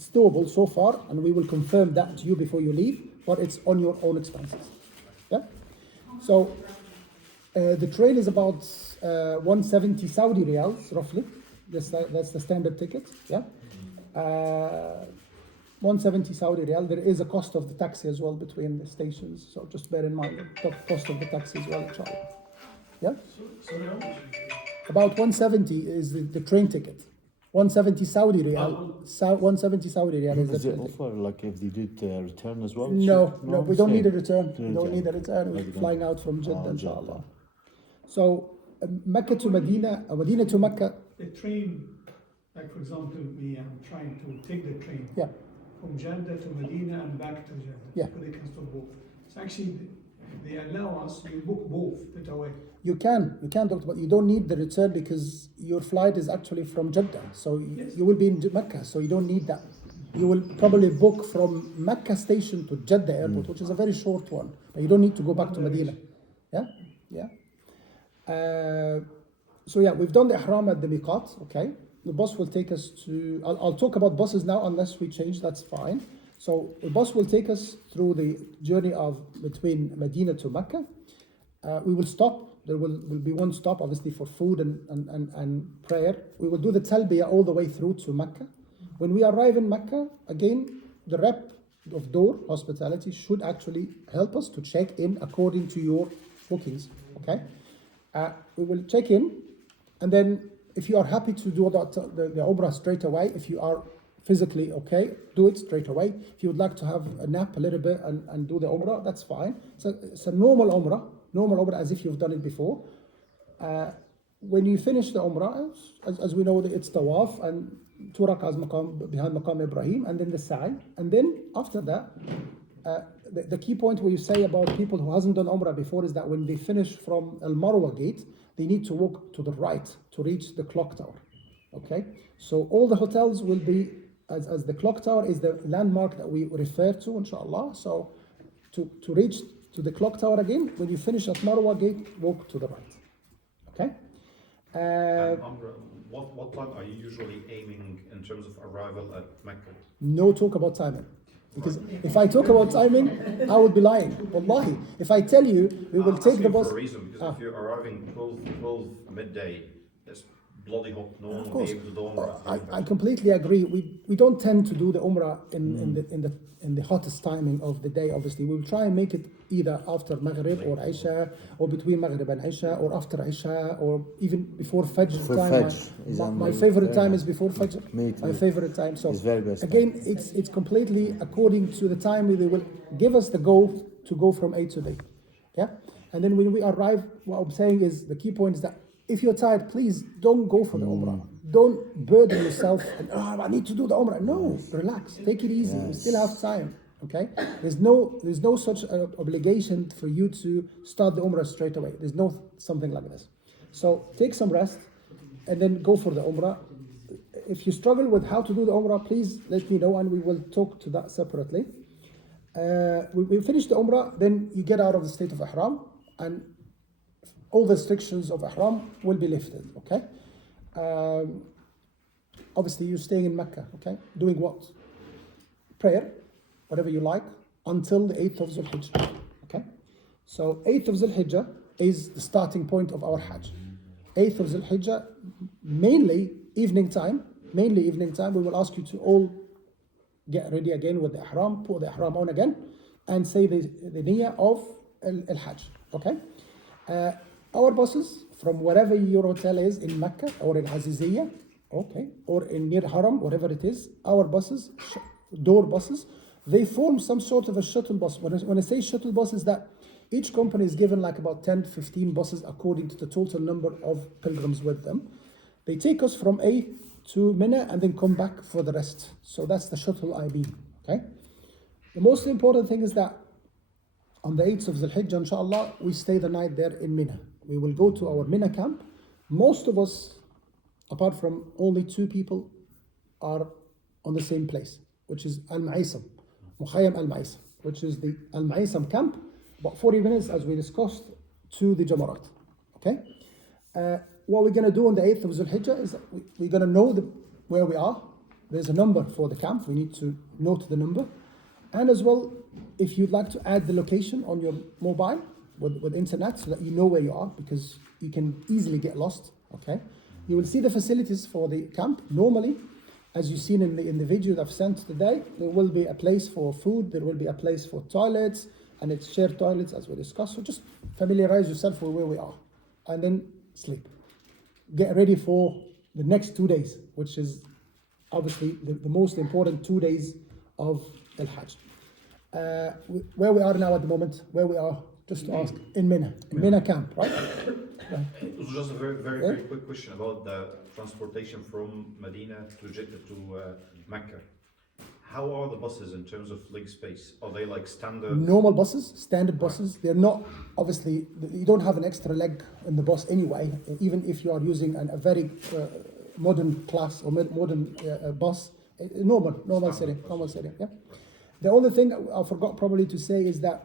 it's doable so far, and we will confirm that to you before you leave, but it's on your own expenses. Yeah? So the train is about 170 Saudi riyals, roughly. That's the standard ticket. Yeah? 170 Saudi riyal. There is a cost of the taxi as well between the stations, so just bear in mind the cost of the taxi as well, inshallah. Yeah? About 170 is the train ticket. 170 Saudi riyal. 170 Saudi riyal is the Does it train ticket. offer, like, if they did return as well? No, we don't need a Same. return. We don't need a return. We're flying out from Jeddah, inshallah. So Mecca to Medina, Medina to Mecca. The train, like for example, we are trying to take the train Yeah. from Jeddah to Medina and back to Jeddah. Yeah. But they can stop both. It's actually, they allow us to book both straight away. You can, Doctor, but you don't need the return because your flight is actually from Jeddah. So you will be in Mecca, so you don't need that. You will probably book from Mecca station to Jeddah airport, which is a very short one. But you don't need to go back to Medina. Yeah? Yeah. So yeah, we've done the ihram at the miqat, okay? The bus will take us to, I'll talk about buses now unless we change, that's fine. So the bus will take us through the journey of between Medina to Mecca. We will stop. There will be one stop, obviously, for food and prayer. We will do the talbiyah all the way through to Mecca. When we arrive in Mecca, again, the rep of Door Hospitality should actually help us to check in according to your bookings, okay? We will check in, and then if you are happy to do the Umrah straight away, if you are physically okay, do it straight away. If you would like to have a nap a little bit and do the Umrah, that's fine. So it's a normal Umrah as if you've done it before. When you finish the Umrah, as we know, it's Tawaf and 2 rak'ahs behind Maqam Ibrahim, and then the Sa'i. And then after that, the key point where you say about people who hasn't done Umrah before is that when they finish from Al Marwa gate, they need to walk to the right to reach the clock tower. Okay, so all the hotels will be as the clock tower is the landmark that we refer to, inshallah. So to reach to the clock tower again, when you finish at Marwa gate, walk to the right. Okay. What time are you usually aiming in terms of arrival at Mecca? No talk about timing. Because if I talk about timing, I would be lying. Wallahi. If I tell you we will take the bus. For a reason, because if you're arriving 12 midday, it's bloody hot. No one will be able to do Umrah. I completely agree. We don't tend to do the Umrah in the hottest timing of the day. Obviously, we'll try and make it either after Maghrib or Isha, or between Maghrib and Isha, or after Isha, or even before Fajr time. My favorite time is before Fajr. My favorite time. So again, it's completely according to the time they will give us the go to go from A to B. Yeah, and then when we arrive, what I'm saying is the key point is that if you're tired, please don't go for the Umrah. Don't burden yourself and I need to do the Umrah. No, relax, take it easy. We still have time. Okay, there's no such obligation for you to start the Umrah straight away. There's no something like this. So take some rest and then go for the Umrah. If you struggle with how to do the Umrah, please let me know and we will talk to that separately. We finish the Umrah, then you get out of the state of Ihram and all the restrictions of Ihram will be lifted, okay? Obviously, you're staying in Mecca, okay? Doing what? Prayer, whatever you like, until the 8th of Zulhijjah, okay? So 8th of Zulhijjah is the starting point of our Hajj. 8th of Zulhijjah, mainly evening time, we will ask you to all get ready again with the Ihram, put the Ihram on again, and say the niyyah of Al-Hajj, okay? Our buses, from wherever your hotel is in Mecca or in Aziziyah, okay, or in near Haram, whatever it is, our buses, Door buses, they form some sort of a shuttle bus. When I say shuttle bus, is that each company is given like about 10 to 15 buses according to the total number of pilgrims with them. They take us from A to Mina and then come back for the rest. So that's the shuttle IB, okay? The most important thing is that on the 8th of Zulhijjah, inshallah, we stay the night there in Mina. We will go to our Mina camp. Most of us, apart from only 2 people, are on the same place, which is Al-Ma'isam, Mukhayyam Al-Ma'isam, which is the Al-Ma'isam camp, about 40 minutes, as we discussed, to the Jamarat, okay? What we're going to do on the 8th of Zulhijjah is that we're going to know where we are, there's a number for the camp. We need to note the number. And as well, if you'd like to add the location on your mobile with internet so that you know where you are, because you can easily get lost, okay? You will see the facilities for the camp. Normally, as you've seen in the video that I've sent today, there will be a place for food, there will be a place for toilets, and it's shared toilets as we discussed. So just familiarize yourself with where we are, and then sleep. Get ready for the next 2 days, which is obviously the most important 2 days of Al Hajj. Where we are now at the moment, where we are, just to ask, in Mina camp, right? It was just a very quick question about the transportation from Medina to Jeddah to Mecca. How are the buses in terms of leg space? Are they like standard? Normal buses, standard buses. They're not, obviously, you don't have an extra leg in the bus anyway, even if you are using a very modern class or modern bus. Normal setting, yeah. The only thing I forgot probably to say is that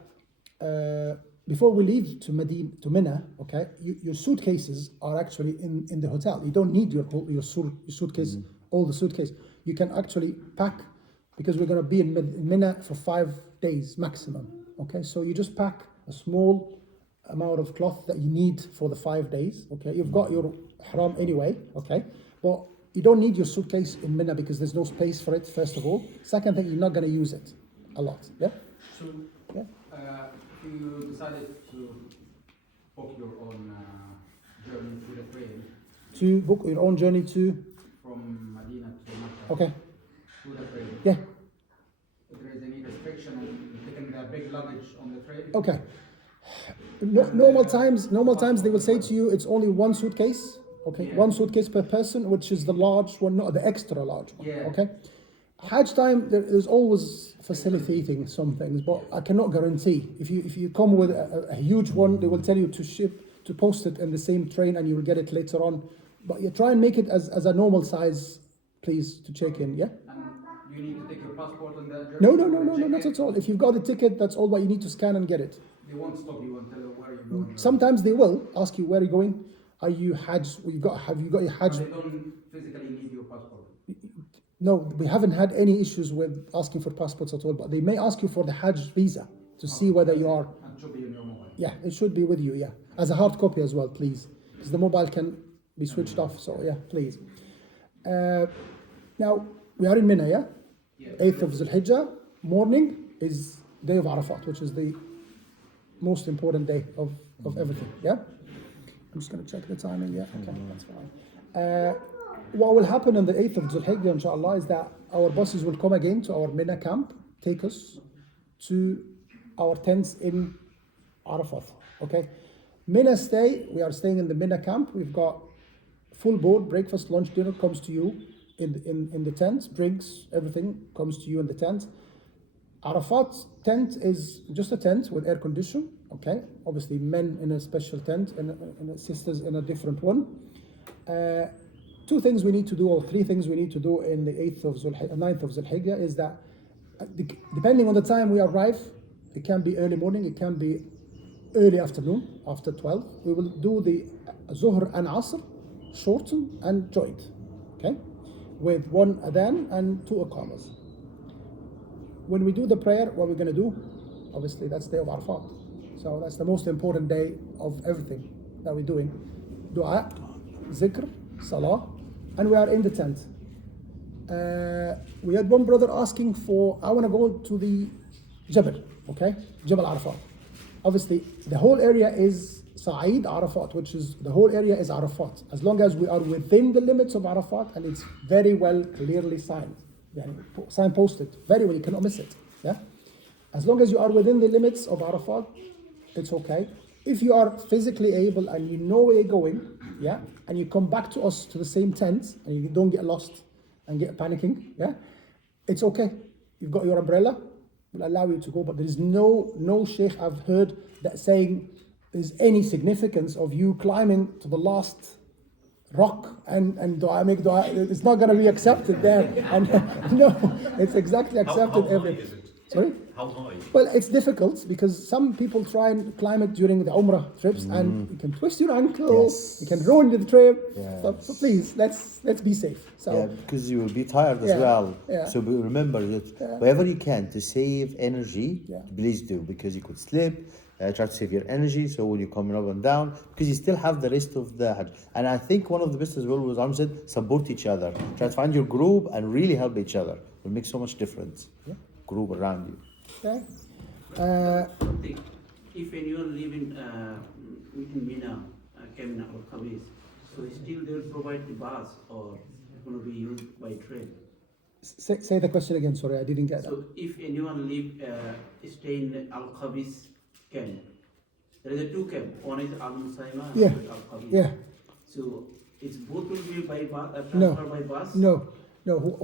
before we leave to Mina, okay, your suitcases are actually in the hotel. You don't need your suitcase, all the suitcase. You can actually pack, because we're going to be in Mina for 5 days maximum, okay? So you just pack a small amount of cloth that you need for the 5 days, okay? You've got your ihram anyway, okay? But you don't need your suitcase in Mina because there's no space for it, first of all. Second thing, you're not going to use it a lot, yeah? So, Yeah. if you decided to book your own journey through the train To book your own journey to, from Medina to Mecca okay, through the train, yeah, if there is any restriction on taking the big luggage on the train? okay. Normal times they will say to you it's only one suitcase, okay, Yeah. one suitcase per person, which is the large one, not the extra large one, Yeah. okay. Hajj time there's always facilitating some things, but I cannot guarantee. If you come with a huge one, they will tell you to post it in the same train and you will get it later on. But you try and make it as a normal size, please, to check in, yeah. And you need to take your passport on that journey? No, Check not in? at all. If you've got the ticket, that's all what you need to scan and get it. They won't stop you and tell you where you're going. Sometimes they will ask you where you're going. Are you Hajj? Have you got your Hajj? They don't physically need your passport. No, we haven't had any issues with asking for passports at all. But they may ask you for the Hajj visa to see whether you are. And it should be in your mobile. Yeah, it should be with you. Yeah, as a hard copy as well, please, because the mobile can be switched off. So yeah, please. Now we are in Mina. Yeah, 8th of Zulhijjah morning is day of Arafat, which is the most important day of everything. Yeah. I'm just going to check the timing. Yeah, okay, that's fine. What will happen on the 8th of Zulhijjah, inshallah, is that our buses will come again to our Mina camp, take us to our tents in Arafat. Okay, Mina stay. We are staying in the Mina camp. We've got full board, breakfast, lunch, dinner comes to you in the tent. Drinks, everything comes to you in the tent. Arafat's tent is just a tent with air condition. Okay, obviously men in a special tent and sisters in a different one. 2 things we need to do, or 3 things we need to do in the 9th of Zulhijjah is that depending on the time we arrive, it can be early morning, it can be early afternoon, after 12. We will do the Zuhr and Asr, shortened and joint, okay, with 1 adhan and 2 iqamas. When we do the prayer, what we're going to do, obviously that's day of Arafat. So that's the most important day of everything that we're doing. Dua, zikr, salah, and we are in the tent. We had one brother asking for, I want to go to the Jabal, okay? Jabal Arafat. Obviously, the whole area is Sa'id Arafat, which is, the whole area is Arafat. As long as we are within the limits of Arafat, and it's very well, clearly signed. Signposted, very well, you cannot miss it, yeah? As long as you are within the limits of Arafat, it's okay. If you are physically able and you know where you're going, yeah, and you come back to us to the same tent and you don't get lost and get panicking, yeah, it's okay. You've got your umbrella, we'll allow you to go, but there is no sheikh I've heard that saying there's any significance of you climbing to the last rock and dua, make dua. It's not going to be accepted there. And no, it's exactly accepted How high every. is it? Sorry? How high? Well, it's difficult because some people try and climb it during the Umrah trips, and you can twist your ankle, Yes. you can ruin the trip. Yes. So please, let's be safe. So Yeah, because you will be tired as Yeah, well. yeah. So remember that wherever you can to save energy, Yeah. please do, because you could slip. Try to save your energy so when you're coming up and down, because you still have the rest of the Hajj. And I think one of the best as well was Amr said, support each other. Try to find your group and really help each other. It will make so much difference. Group around you. okay. Think, if anyone live in Mina, Kamina or Khamis, so still they will provide the bus or going to be used by train. Say the question again. Sorry, I didn't get that. So if anyone stay in Al Khabis camp, there is a two camp. One is Al Musaima and Yeah. Al Khabis. Yeah. So it's both will be by bus, No. transfer by bus. No.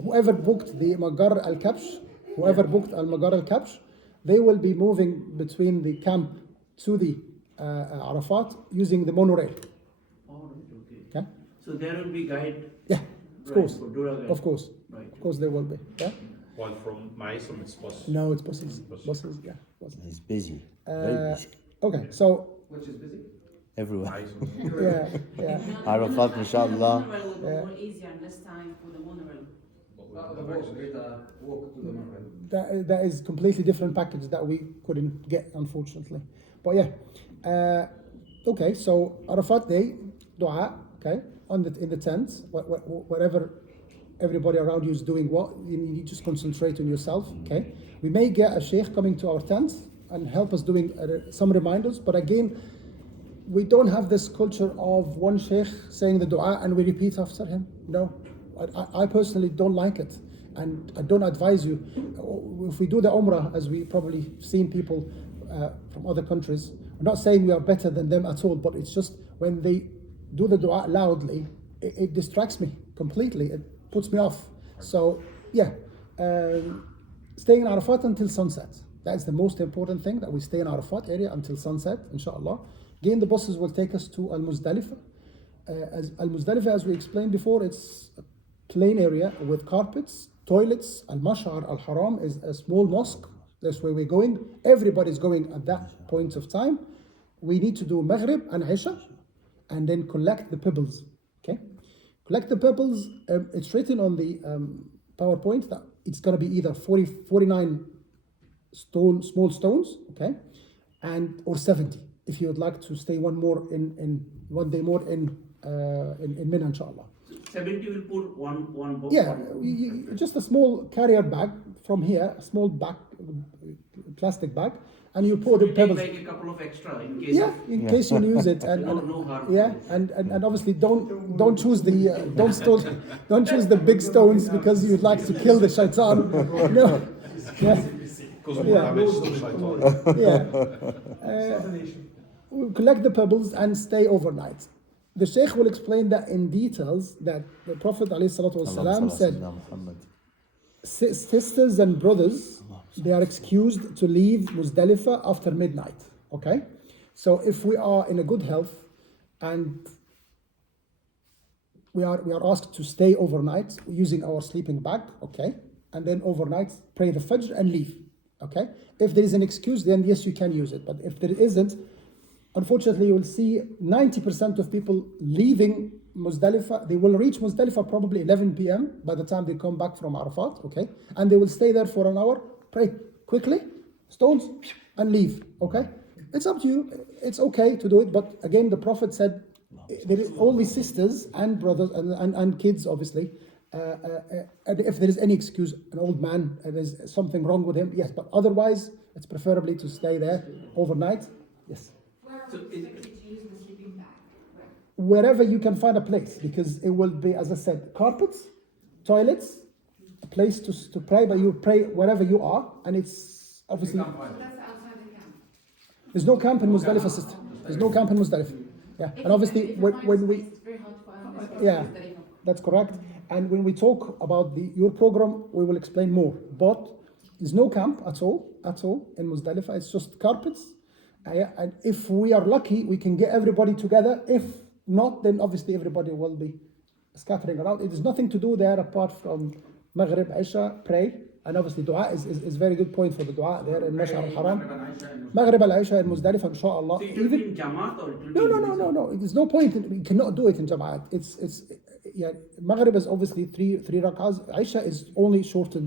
Whoever booked the Magar al Kabsh, whoever booked al Magar al Kabsh, they will be moving between the camp to the Arafat using the monorail. All right, okay. Okay. So there will be guide. Yeah. Of right, course. for Dura guide. Of course. Right. Of course, there will be. Yeah. While from Mysore it's bus. No, it's buses. Buses. Yeah. Buses. He's busy. Very busy. Okay. So Which is busy? Everywhere. Mysore. yeah. Arafat, mashallah. Monorail will be Yeah. more easier and less time for the monorail. Walk to the mountain. That is completely different package that we couldn't get, unfortunately. But yeah, okay. So Arafat Day, dua, okay, in the tent, wherever everybody around you is doing what, you just concentrate on yourself, okay. We may get a sheikh coming to our tent and help us doing some reminders, but again, we don't have this culture of one sheikh saying the dua and we repeat after him. No, I personally don't like it, and I don't advise you. If we do the Umrah, as we probably seen people from other countries, I'm not saying we are better than them at all, but it's just when they do the dua loudly, it distracts me completely. It puts me off. So yeah, staying in Arafat until sunset. That's the most important thing, that we stay in Arafat area until sunset, inshallah. Again, the buses will take us to Al-Muzdalifah. As Al-Muzdalifah, as we explained before, it's a plain area with carpets, toilets. Al-Mash'ar Al-Haram is a small mosque. That's where we're going. Everybody's going at that point of time. We need to do Maghrib and Isha and then collect the pebbles. Okay? Collect the pebbles. It's written on the PowerPoint that it's going to be either 49 small stones, okay, or 70. If you would like to stay one day more in Mina, inshallah. 70 will put one box. Yeah, just a small carrier bag from here, a small bag, plastic bag, and you pour the Take pebbles. like a couple of extra in case. Yeah, in case you use it, and No harm. yeah, and obviously don't choose the don't choose the big stones because you'd like to kill the shaitan. No, yeah, Because Yeah. more damage to the shaitan. yeah. We'll collect the pebbles and stay overnight. The Sheikh will explain that in details, that the Prophet ﷺ said, Muhammad. sisters and brothers, they are excused to leave Muzdalifah after midnight. Okay? So if we are in a good health and we are asked to stay overnight using our sleeping bag, okay? And then overnight pray the Fajr and leave. Okay? If there is an excuse, then yes, you can use it. But if there isn't, unfortunately, you will see 90% of people leaving Muzdalifah. They will reach Muzdalifah probably 11 p.m. by the time they come back from Arafat, okay? And they will stay there for an hour, pray quickly, stones, and leave, okay? It's up to you. It's okay to do it, but again, the Prophet said, there is only sisters and brothers and kids, obviously. And if there is any excuse, an old man, there's something wrong with him, yes, but otherwise, it's preferably to stay there overnight, yes. Where So are we is- expected to use the sleeping bag? Wherever you can find a place, because it will be, as I said, carpets, toilets, a place to pray, but you pray wherever you are, and it's obviously, So that's outside the camp. there's no camp in Muzdalifah, sister. There's no camp in Muzdalifah. Yeah, and obviously If you when find we, space, it's very hard to find Yeah. Muzdalifah. that's correct, and when we talk about your program, we will explain more, but there's no camp at all in Muzdalifah. It's just carpets, and if we are lucky, we can get everybody together. If not, then obviously everybody will be scattering around. It is nothing to do there apart from Maghrib, Isha, pray, And obviously dua is very good point for the dua there in Mash'ar al-Haram. Maghrib Maghrib al-Isha in Muzdalifah, inshallah. So it will be in Jamaat or it will be No, in no, no, no, no. There's no point. You cannot do it in Jama'at. It's yeah. Maghrib is obviously three rak'ahs. Isha is only shortened